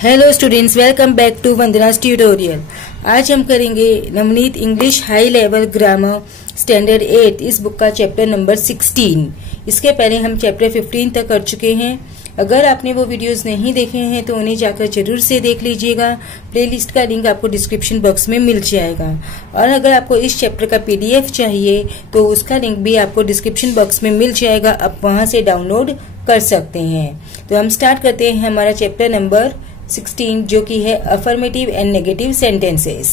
Hello students, welcome back to Vandana's tutorial. आज हम करेंगे Navneet English high level grammar standard 8 इस बुक का चैप्टर नंबर 16। इसके पहले हम चैप्टर 15 तक कर चुके हैं। अगर आपने वो वीडियोस नहीं देखे हैं तो उन्हें जाकर जरूर से देख लीजिएगा। प्लेलिस्ट का लिंक आपको डिस्क्रिप्शन बॉक्स में मिल जाएगा। और अगर आपको इस चैप्टर का PDF चाहिए तो उसका लिंक भी आपको डिस्क्रिप्शन बॉक्स में मिल जाएगा, आप वहां से डाउनलोड कर सकते हैं। तो हम स्टार्ट करते हैं हमारा चैप्टर नंबर 16 जो कि है affirmative and negative sentences.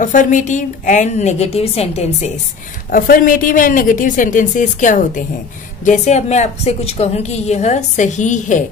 Affirmative and negative sentences. Affirmative and negative sentences क्या होते हैं? जैसे अब मैं आपसे कुछ कहूं कि यह सही है,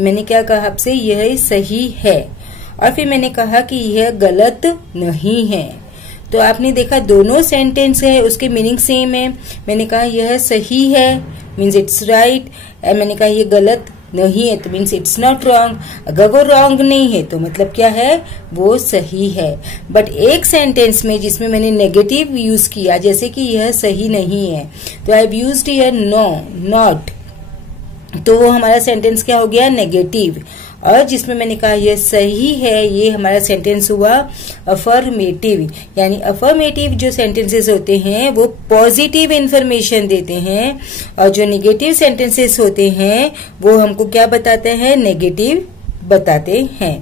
मैंने क्या कहा आपसे? यह सही है। और फिर मैंने कहा कि यह गलत नहीं है। तो आपने देखा दोनों सेंटेंस है, उसके मीनिंग सेम है। मैंने कहा यह सही है मीन्स इट्स राइट, और मैंने कहा यह गलत नहीं है तो मीन्स इट्स नॉट रॉन्ग। अगर वो रॉन्ग नहीं है तो मतलब क्या है? वो सही है। बट एक सेंटेंस में जिसमें मैंने नेगेटिव यूज किया, जैसे कि यह सही नहीं है, तो I have used here no, not, तो वो हमारा सेंटेंस क्या हो गया? नेगेटिव। और जिसमें मैंने कहा यह सही है, ये हमारा सेंटेंस हुआ अफर्मेटिव। यानी अफर्मेटिव जो सेंटेंसेस होते हैं वो पॉजिटिव इंफॉर्मेशन देते हैं, और जो नेगेटिव सेंटेंसेस होते हैं वो हमको क्या बताते हैं? नेगेटिव बताते हैं।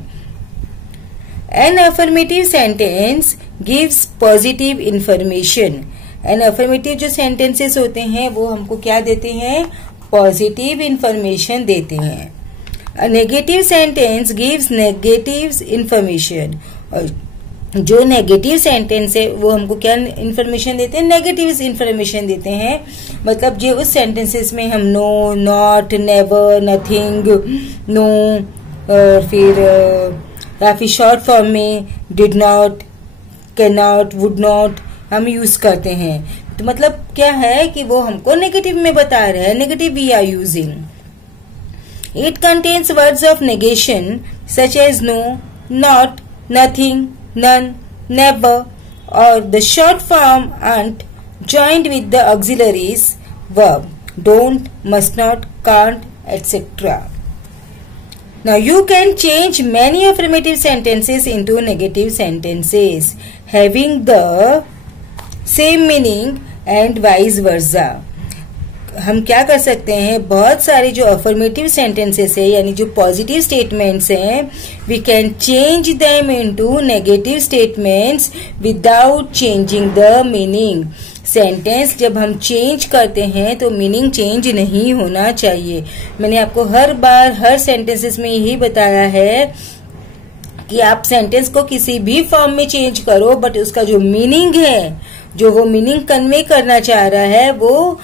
An affirmative sentence gives positive information. An affirmative जो सेंटेंसेस होते हैं वो हमको क्या देते हैं? पॉजिटिव इंफॉर्मेशन देते हैं। A negative sentence gives negative information। और जो नेगेटिव सेंटेंस है वो हमको क्या इन्फॉर्मेशन देते हैं? नेगेटिव इन्फॉर्मेशन देते हैं। मतलब जो उस सेंटेंसेस में हम no, not, never, nothing, no, और फिर शॉर्ट फॉर्म में did not, can not, would not हम यूज करते हैं। तो मतलब क्या है कि वो हमको नेगेटिव में बता रहे हैं, negative we are using. It contains words of negation such as no, not, nothing, none, never, or the short form aren't joined with the auxiliaries verb don't, must not, can't, etc. Now you can change many affirmative sentences into negative sentences having the same meaning and vice versa. हम क्या कर सकते हैं? बहुत सारे जो affirmative sentences है यानी जो पॉजिटिव स्टेटमेंट्स हैं, we can change them into negative statements without changing the meaning. Sentence जब हम चेंज करते हैं तो मीनिंग चेंज नहीं होना चाहिए। मैंने आपको हर बार हर सेंटेंसेस में यही बताया है कि आप सेंटेंस को किसी भी फॉर्म में चेंज करो, बट उसका जो मीनिंग है, जो वो मीनिंग कन्वे करना चाह रहा है, वो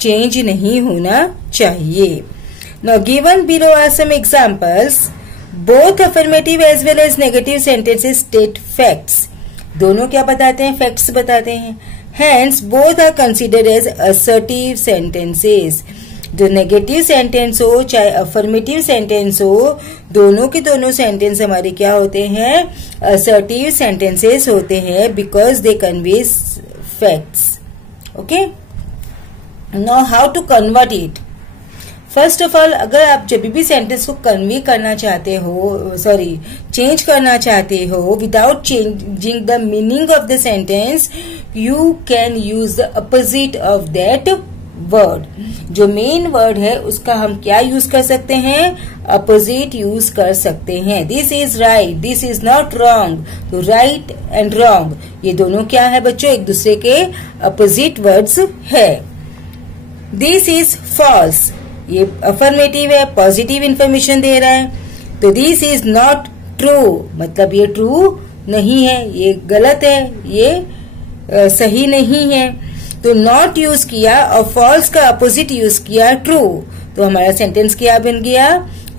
चेंज नहीं होना चाहिए। Now given below are some examples. Both affirmative as well as negative sentences state facts. दोनों क्या बताते हैं? फैक्ट्स बताते हैं। Hence both are considered as assertive sentences. जो नेगेटिव सेंटेंस हो चाहे अफर्मेटिव सेंटेंस हो, दोनों के दोनों सेंटेंस हमारे क्या होते हैं? असर्टिव सेंटेंसेस होते हैं, because they convey facts. Okay, Now how to convert it? First of all, अगर आप जब भी सेंटेंस को कन्वे करना चाहते हो, चेंज करना चाहते हो without changing the meaning of the sentence, you can use the opposite of that word. जो मेन वर्ड है उसका हम क्या यूज कर सकते हैं? अपोजिट यूज कर सकते हैं। This is right, this is not wrong. तो राइट एंड रॉन्ग ये दोनों क्या है बच्चों? एक दूसरे के अपोजिट वर्ड्स है। दिस इज फॉल्स, ये अफर्मेटिव है, पॉजिटिव इंफॉर्मेशन दे रहा है। तो दिस इज नॉट ट्रू, मतलब ये ट्रू नहीं है, ये गलत है, ये सही नहीं है। तो नॉट यूज किया और फॉल्स का अपोजिट यूज किया ट्रू, तो हमारा सेंटेंस क्या बन गया?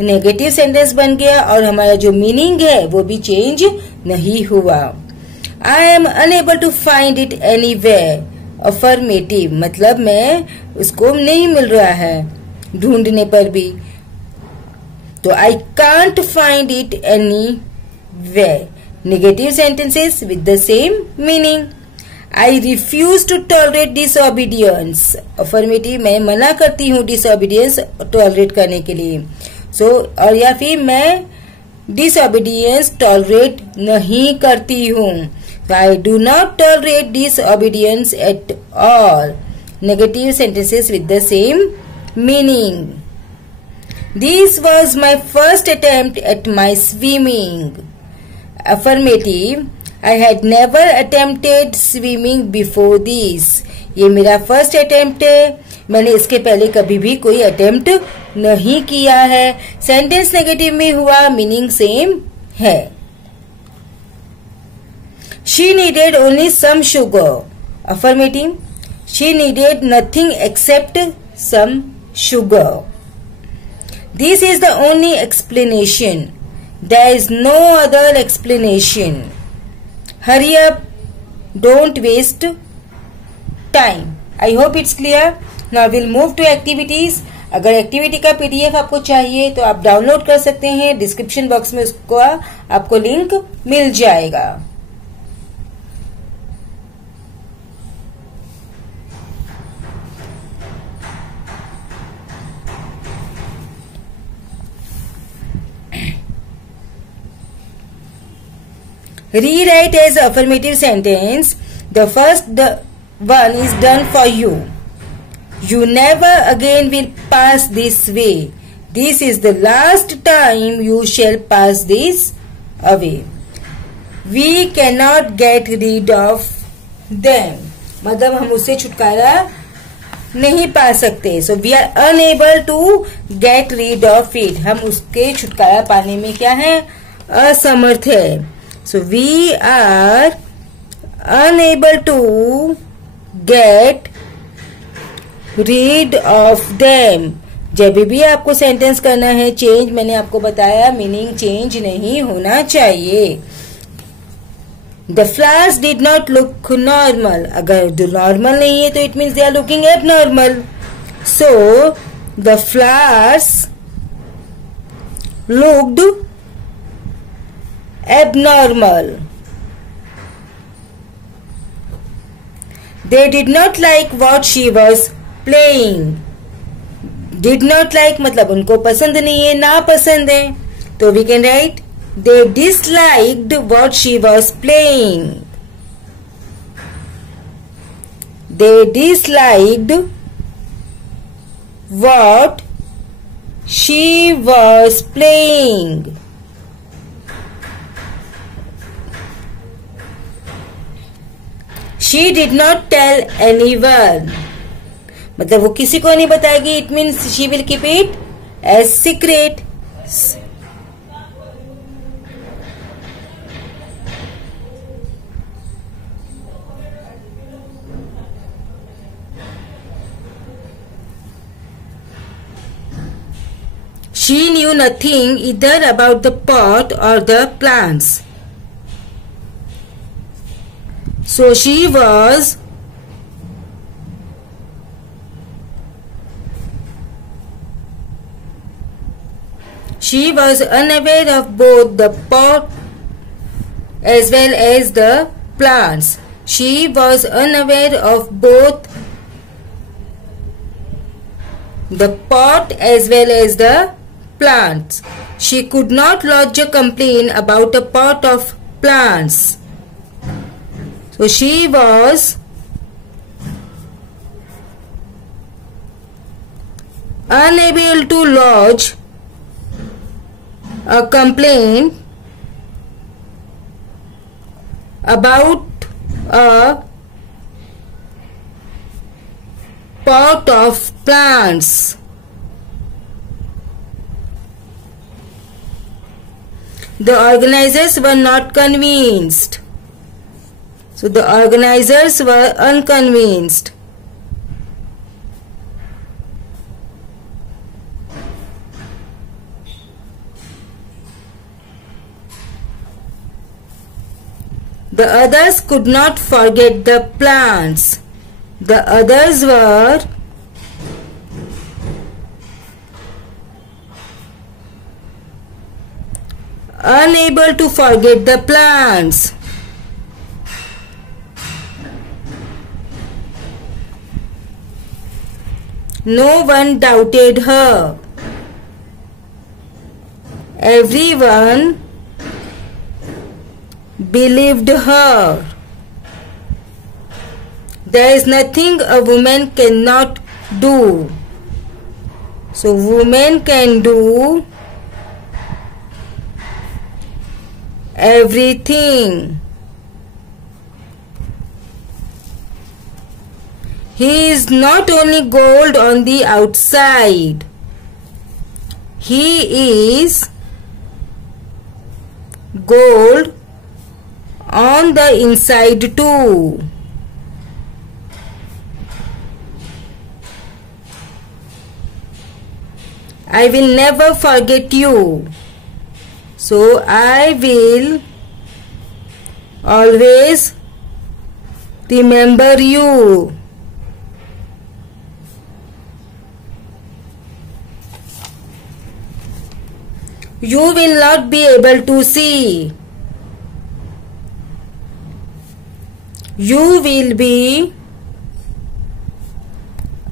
नेगेटिव सेंटेंस बन गया, और हमारा जो मीनिंग है वो भी चेंज नहीं हुआ। I am unable to find it anywhere. Affirmative मतलब मैं उसको नहीं मिल रहा है ढूंढने पर भी, तो I can't find it any way. Negative sentences with the same meaning. I refuse to tolerate disobedience. Affirmative मैं मना करती हूँ डिसओबीडियंस टॉलरेट करने के लिए। सो और या फिर मैं डिसओबीडियंस टॉलरेट नहीं करती हूँ. I do not tolerate disobedience at all. Negative sentences with the same meaning. This was my first attempt at my swimming. Affirmative. I had never attempted swimming before this. ये मेरा first attempt है. मैंने इसके पहले कभी भी कोई अटेम्प्ट नहीं किया है. सेंटेंस नेगेटिव में हुआ, मीनिंग सेम है. She needed only some sugar. Affirmative. She needed nothing except some sugar. This is the only explanation. There is no other explanation. Hurry up. Don't waste time. I hope it's clear. Now we'll move to activities. अगर एक्टिविटी का पीडीएफ आपको चाहिए तो आप डाउनलोड कर सकते हैं. Description box में उसका आपको लिंक मिल जाएगा. Rewrite as affirmative sentence. The first one is done for you. You never again will pass this way. This is the last time you shall pass this away. We cannot get rid of them. मतलब हम उससे छुटकारा नहीं पा सकते. So we are unable to get rid of it. हम उसके छुटकारा पाने में क्या है? असमर्थ है. So we are unable to get rid of them. जब भी आपको सेंटेंस करना है चेंज, मैंने आपको बताया मीनिंग चेंज नहीं होना चाहिए. The flowers did not look normal. अगर नॉर्मल नहीं है तो it means they are looking abnormal. So the flowers looked abnormal. They did not like what she was playing. Did not like मतलब उनको पसंद नहीं है, ना पसंद है. तो we can write they disliked what she was playing. They disliked what she was playing. She did not tell anyone. मतलब वो किसी को नहीं बताएगी. It means she will keep it as secret. She knew nothing either about the pot or the plants. So she was unaware of both the pot as well as the plants. She was unaware of both the pot as well as the plants. She could not lodge a complaint about a pot of plants. So she was unable to lodge a complaint about a pot of plants. The organizers were not convinced. So the organizers were unconvinced. The others could not forget the plants. The others were unable to forget the plants. No one doubted her. Everyone believed her. There is nothing a woman cannot do. So women can do everything. He is not only gold on the outside, he is gold on the inside too. I will never forget you. So I will always remember you. You will not be able to see. You will be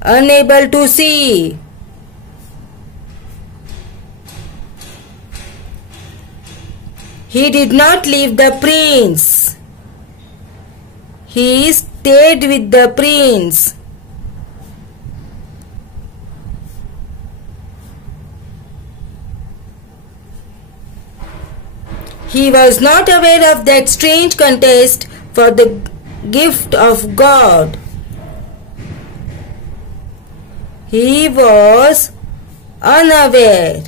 unable to see. He did not leave the prince. He stayed with the prince. He was not aware of that strange contest for the gift of God. He was unaware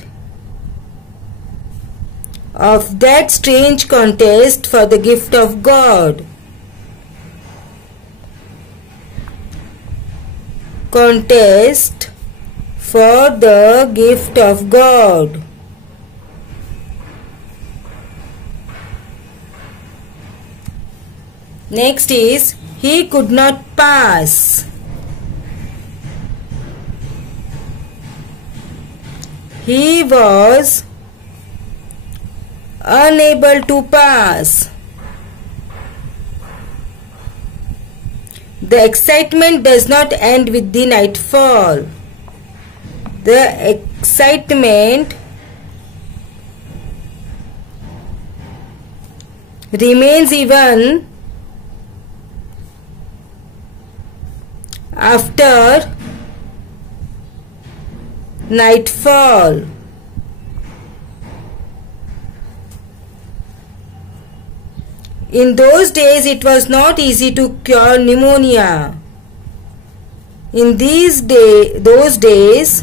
of that strange contest for the gift of God. Contest for the gift of God. Next is he could not pass. He was unable to pass. The excitement does not end with the nightfall. The excitement remains even after nightfall. In those days, it was not easy to cure pneumonia. In those days,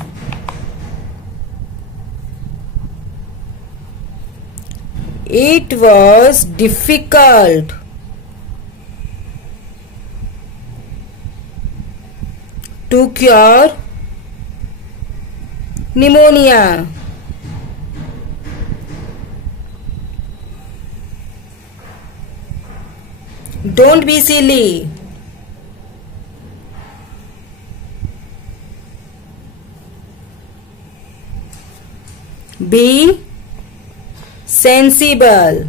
it was difficult to cure pneumonia. Don't be silly. Be sensible.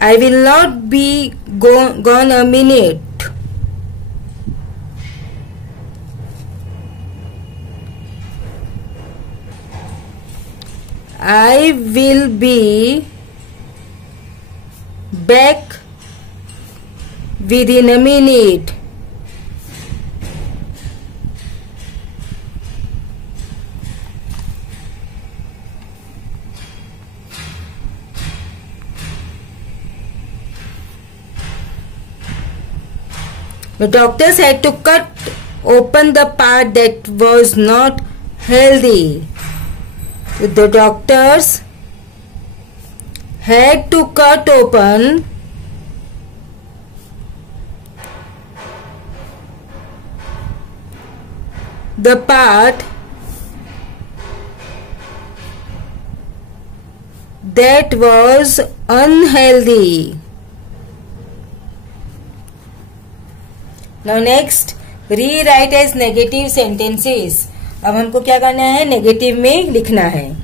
I will not be gone a minute. I will be back within a minute. The doctors had to cut open the part that was not healthy. The doctors had to cut open the part that was unhealthy. Now next, rewrite as negative sentences. अब हमको क्या करना है, नेगेटिव में लिखना है.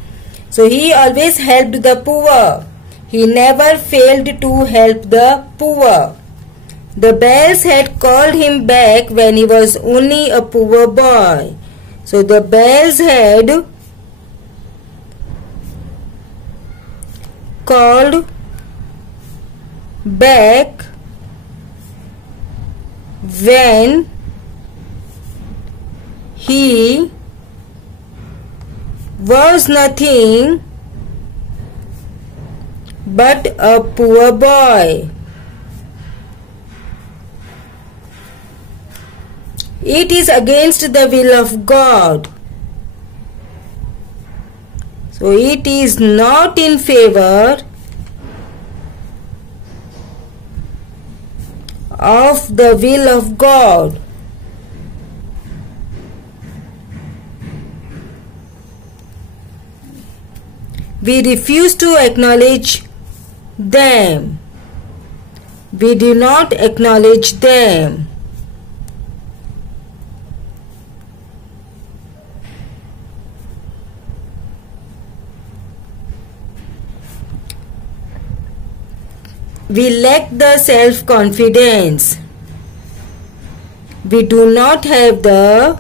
So he always helped the poor. He never failed to help the poor. The bells had called him back when he was only a poor boy. So the bear's head called back when he was nothing but a poor boy. It is against the will of God. So it is not in favor of the will of God. We refuse to acknowledge them. We do not acknowledge them. We lack the self-confidence. We do not have the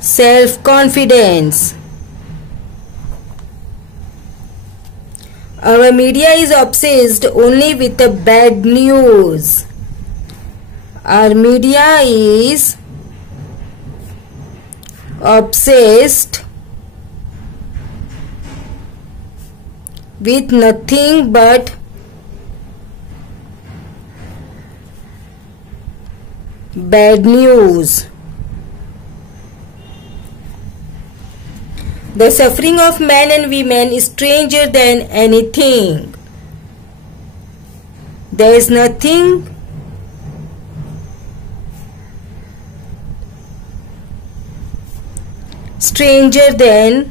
self-confidence. Our media is obsessed only with the bad news. Our media is obsessed with nothing but bad news. The suffering of men and women is stranger than anything. There is nothing stranger than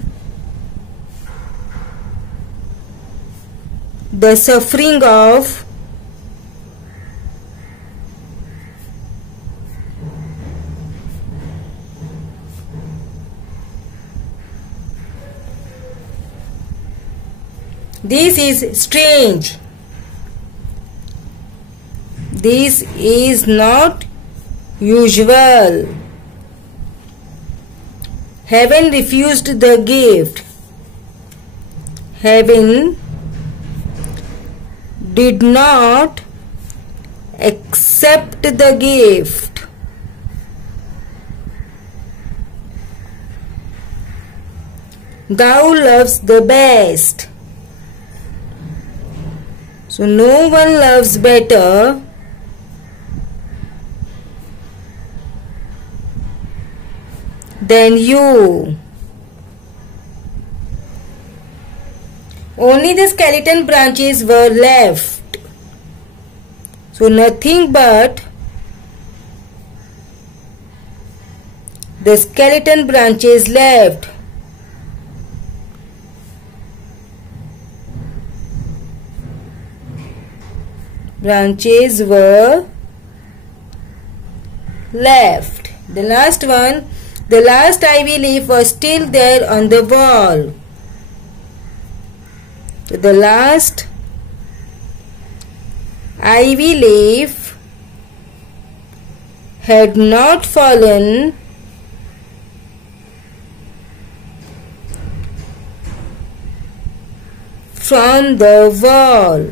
the suffering of this is strange. This is not usual. Heaven refused the gift. Heaven did not accept the gift. Thou loves the best. So no one loves better than you. Only the skeleton branches were left. So nothing but the skeleton branches left. Branches were left. The last one, the last ivy leaf was still there on the wall. So the last ivy leaf had not fallen from the wall.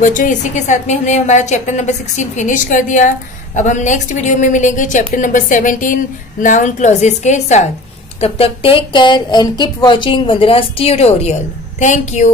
बच्चों इसी के साथ में हमने हमारा chapter number 16 फिनिश कर दिया। अब हम नेक्स्ट वीडियो में मिलेंगे चैप्टर नंबर 17 नाउन क्लॉजेस के साथ। तब तक take care and keep watching Vandana's tutorial. Thank you.